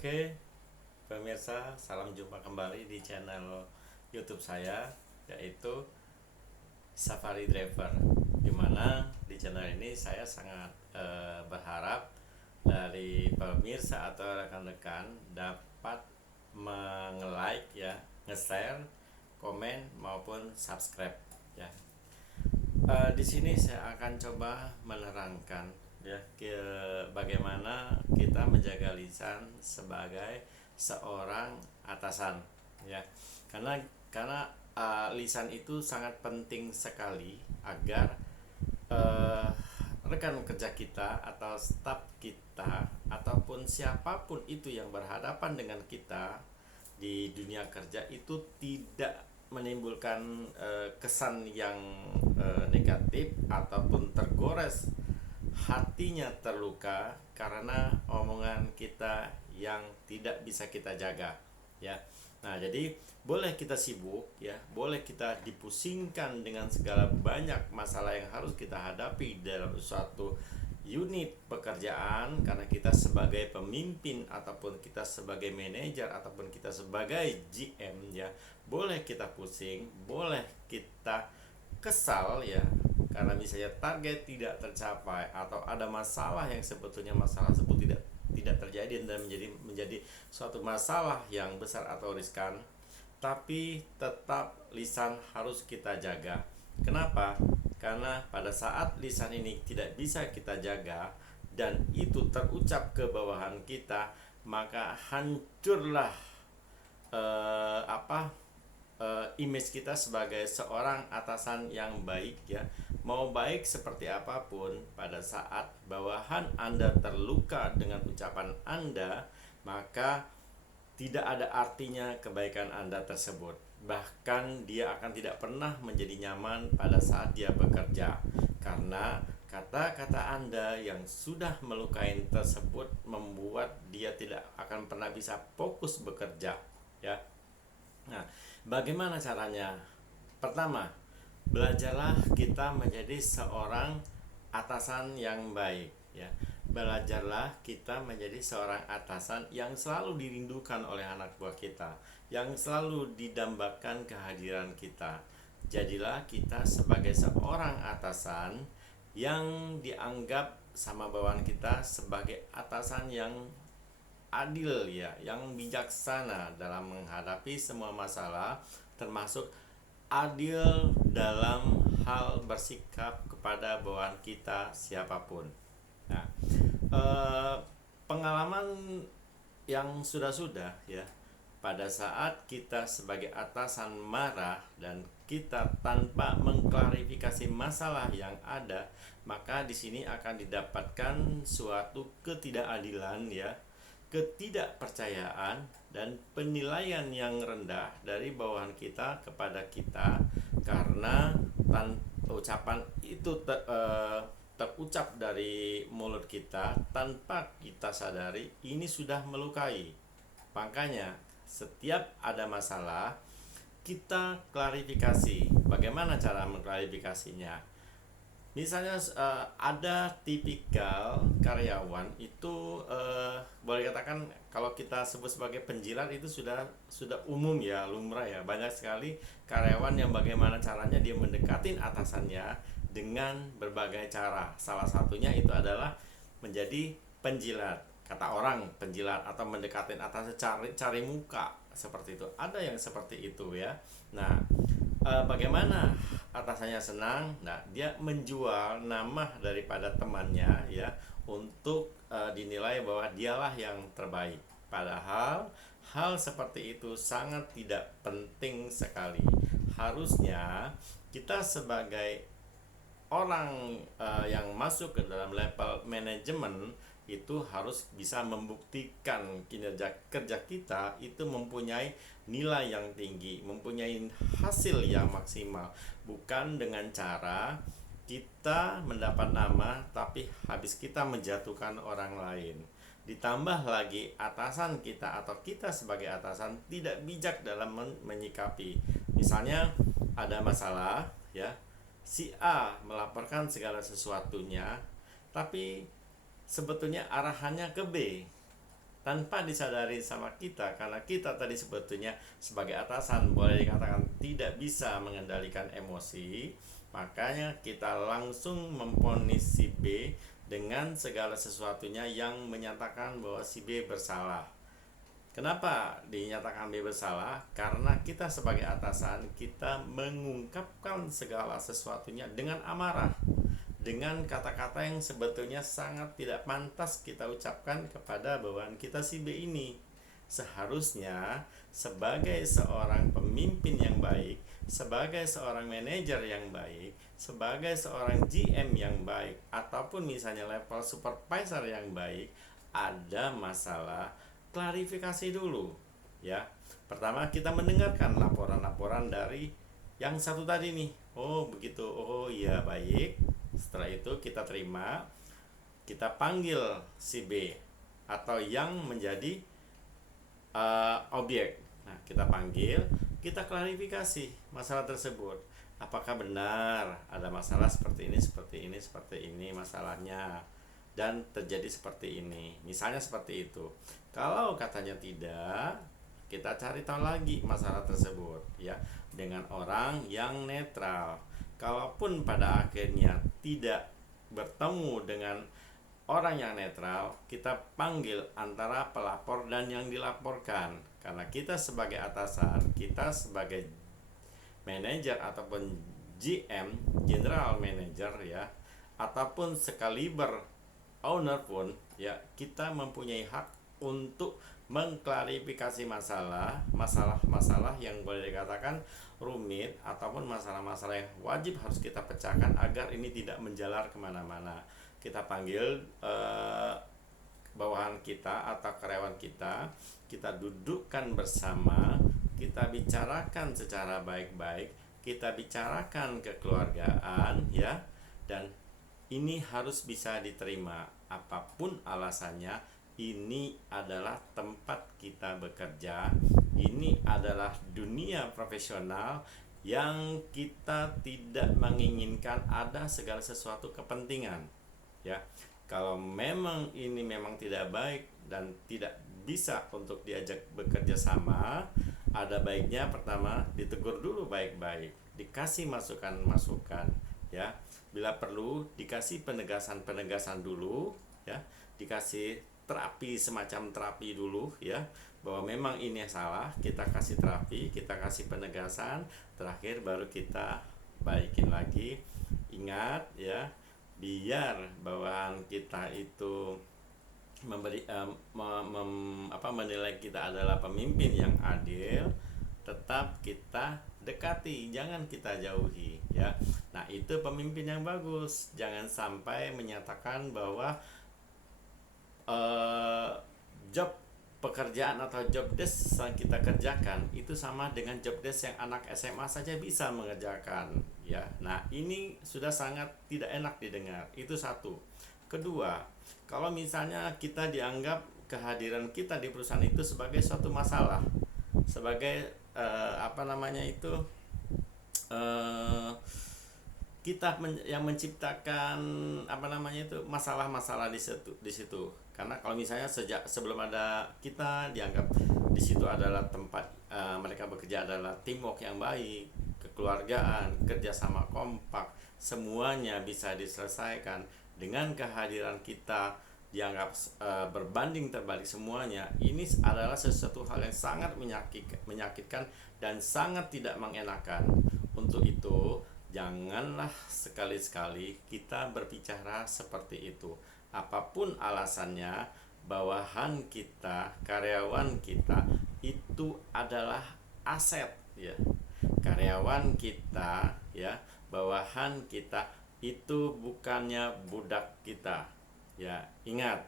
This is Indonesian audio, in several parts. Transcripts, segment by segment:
Oke, pemirsa, salam jumpa kembali di channel YouTube saya, yaitu Safari Driver. Dimana di channel ini saya sangat berharap dari pemirsa atau rekan-rekan dapat menge-like ya, nge-share, komen maupun subscribe ya. Di sini saya akan coba menerangkan ya bagaimana kita menjaga lisan sebagai seorang atasan ya. Karena lisan itu sangat penting sekali agar eh, rekan kerja kita atau staf kita ataupun siapapun itu yang berhadapan dengan kita di dunia kerja itu tidak menimbulkan kesan yang negatif ataupun tergores, hatinya terluka karena omongan kita yang tidak bisa kita jaga ya. Nah, jadi boleh kita sibuk ya, boleh kita dipusingkan dengan segala banyak masalah yang harus kita hadapi dalam suatu unit pekerjaan, karena kita sebagai pemimpin ataupun kita sebagai manajer ataupun kita sebagai GM ya, boleh kita pusing, boleh kita kesal ya, karena misalnya target tidak tercapai atau ada masalah yang sebetulnya masalah tersebut tidak terjadi dan menjadi suatu masalah yang besar atau riskan, tapi tetap lisan harus kita jaga. Kenapa? Karena pada saat lisan ini tidak bisa kita jaga dan itu terucap ke bawahan kita, maka hancurlah eh, apa image kita sebagai seorang atasan yang baik ya. Mau baik seperti apapun, pada saat bawahan Anda terluka dengan ucapan Anda, maka tidak ada artinya kebaikan Anda tersebut. Bahkan dia akan tidak pernah menjadi nyaman pada saat dia bekerja, karena kata-kata Anda yang sudah melukai tersebut membuat dia tidak akan pernah bisa fokus bekerja ya. Nah, bagaimana caranya? Pertama, belajarlah kita menjadi seorang atasan yang baik ya. Belajarlah kita menjadi seorang atasan yang selalu dirindukan oleh anak buah kita, yang selalu didambakan kehadiran kita. Jadilah kita sebagai seorang atasan yang dianggap sama bawahan kita sebagai atasan yang adil ya, yang bijaksana dalam menghadapi semua masalah, termasuk adil dalam hal bersikap kepada bawahan kita siapapun. Nah, pengalaman yang sudah-sudah ya, pada saat kita sebagai atasan marah dan kita tanpa mengklarifikasi masalah yang ada, maka di sini akan didapatkan suatu ketidakadilan ya, ketidakpercayaan dan penilaian yang rendah dari bawahan kita kepada kita, karena ucapan itu terucap dari mulut kita tanpa kita sadari ini sudah melukai. Makanya setiap ada masalah kita klarifikasi. Bagaimana cara mengklarifikasinya? Misalnya ada tipikal karyawan itu boleh katakan kalau kita sebut sebagai penjilat itu sudah umum ya, lumrah ya. Banyak sekali karyawan yang bagaimana caranya dia mendekatin atasannya dengan berbagai cara. Salah satunya itu adalah menjadi penjilat. Kata orang penjilat atau mendekatin atasan, cari muka seperti itu. Ada yang seperti itu ya. Nah, bagaimana atasannya senang? Nah, dia menjual nama daripada temannya ya, untuk dinilai bahwa dialah yang terbaik. Padahal hal seperti itu sangat tidak penting sekali. Harusnya kita sebagai orang yang masuk ke dalam level manajemen itu harus bisa membuktikan kinerja kerja kita itu mempunyai nilai yang tinggi, mempunyai hasil yang maksimal, bukan dengan cara kita mendapat nama tapi habis kita menjatuhkan orang lain. Ditambah lagi atasan kita atau kita sebagai atasan tidak bijak dalam menyikapi. Misalnya ada masalah ya, si A melaporkan segala sesuatunya, tapi sebetulnya arahannya ke B. tanpa disadari sama kita, karena kita tadi sebetulnya sebagai atasan boleh dikatakan tidak bisa mengendalikan emosi, makanya kita langsung memvonis si B dengan segala sesuatunya yang menyatakan bahwa si B bersalah. Kenapa dinyatakan B bersalah? Karena kita sebagai atasan, kita mengungkapkan segala sesuatunya dengan amarah, dengan kata-kata yang sebetulnya sangat tidak pantas kita ucapkan kepada bawahan kita si B ini. Seharusnya sebagai seorang pemimpin yang baik, sebagai seorang manajer yang baik, sebagai seorang GM yang baik, ataupun misalnya level supervisor yang baik, ada masalah, klarifikasi dulu, ya. Pertama, kita mendengarkan laporan-laporan dari yang satu tadi nih. Oh begitu, oh iya, baik. Setelah itu kita terima, kita panggil si B atau yang menjadi objek. Nah, kita panggil, kita klarifikasi masalah tersebut. Apakah benar ada masalah seperti ini, seperti ini, seperti ini masalahnya, dan terjadi seperti ini, misalnya seperti itu. Kalau katanya tidak, kita cari tahu lagi masalah tersebut, ya, dengan orang yang netral. Kalaupun pada akhirnya tidak bertemu dengan orang yang netral, kita panggil antara pelapor dan yang dilaporkan. Karena kita sebagai atasan, kita sebagai manajer ataupun GM, general manager, ya, ataupun sekaliber owner pun, ya, kita mempunyai hak untuk mengklarifikasi masalah-masalah yang boleh dikatakan rumit, ataupun masalah-masalah yang wajib harus kita pecahkan agar ini tidak menjalar kemana-mana. Kita panggil bawahan kita atau karyawan kita dudukkan bersama, kita bicarakan secara baik-baik, kita bicarakan kekeluargaan, ya, dan ini harus bisa diterima apapun alasannya. Ini adalah tempat kita bekerja, ini adalah dunia profesional yang kita tidak menginginkan ada segala sesuatu kepentingan, ya. Kalau memang ini memang tidak baik dan tidak bisa untuk diajak bekerja sama, ada baiknya pertama ditegur dulu baik-baik, dikasih masukan-masukan, ya. Bila perlu dikasih penegasan-penegasan dulu, ya, dikasih terapi, semacam terapi dulu, ya, bahwa memang ini salah, kita kasih terapi, kita kasih penegasan, terakhir baru kita baikin lagi. Ingat, ya, biar bawahan kita itu menilai kita adalah pemimpin yang adil, tetap kita dekati, jangan kita jauhi, ya. Nah, itu pemimpin yang bagus. Jangan sampai menyatakan bahwa job pekerjaan atau job desk yang kita kerjakan itu sama dengan job desk yang anak SMA saja bisa mengerjakan, ya. Nah, ini sudah sangat tidak enak didengar. Itu satu. Kedua, kalau misalnya kita dianggap kehadiran kita di perusahaan itu sebagai suatu masalah, sebagai kita yang menciptakan masalah-masalah di situ. Karena kalau misalnya sebelum ada kita dianggap di situ adalah tempat mereka bekerja adalah teamwork yang baik, kekeluargaan, kerjasama kompak, semuanya bisa diselesaikan. Dengan kehadiran kita dianggap berbanding terbalik semuanya, ini adalah sesuatu hal yang sangat menyakitkan dan sangat tidak mengenakan. Untuk itu, janganlah sekali-sekali kita berbicara seperti itu. Apapun alasannya, bawahan kita, karyawan kita itu adalah aset, ya. Karyawan kita, ya, bawahan kita itu bukannya budak kita, ya. Ingat,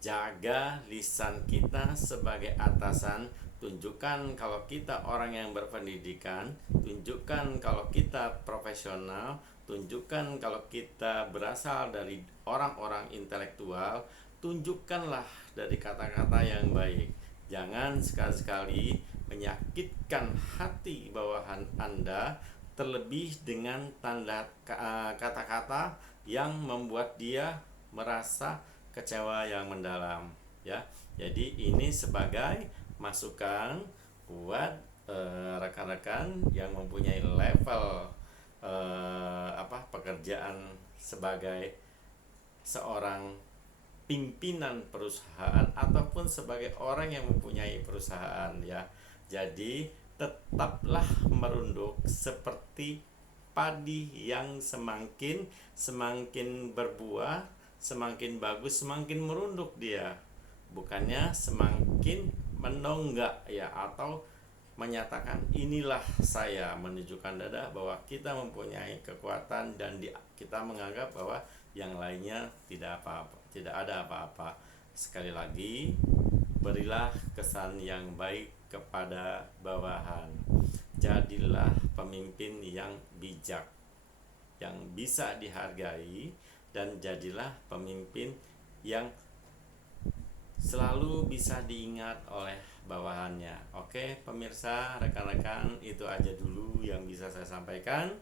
jaga lisan kita sebagai atasan. Tunjukkan kalau kita orang yang berpendidikan, tunjukkan kalau kita profesional, tunjukkan kalau kita berasal dari orang-orang intelektual, tunjukkanlah dari kata-kata yang baik. Jangan sekali-sekali menyakitkan hati bawahan Anda, terlebih dengan kata-kata yang membuat dia merasa kecewa yang mendalam, ya. Jadi ini sebagai masukan buat rekan-rekan yang mempunyai level pekerjaan sebagai seorang pimpinan perusahaan ataupun sebagai orang yang mempunyai perusahaan, ya. Jadi tetaplah merunduk seperti padi yang semakin berbuah, semakin bagus, semakin merunduk dia, bukannya semakin menonggak, ya, atau menyatakan inilah saya, menunjukkan dada bahwa kita mempunyai kekuatan dan kita menganggap bahwa yang lainnya tidak ada apa-apa. Sekali lagi, berilah kesan yang baik kepada bawahan. Jadilah pemimpin yang bijak, yang bisa dihargai, dan jadilah pemimpin yang selalu bisa diingat oleh bawahannya. Oke, pemirsa, rekan-rekan, itu aja dulu yang bisa saya sampaikan.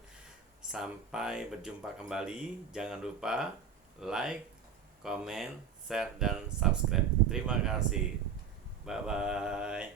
Sampai berjumpa kembali. Jangan lupa like, comment, share, dan subscribe. Terima kasih. Bye-bye.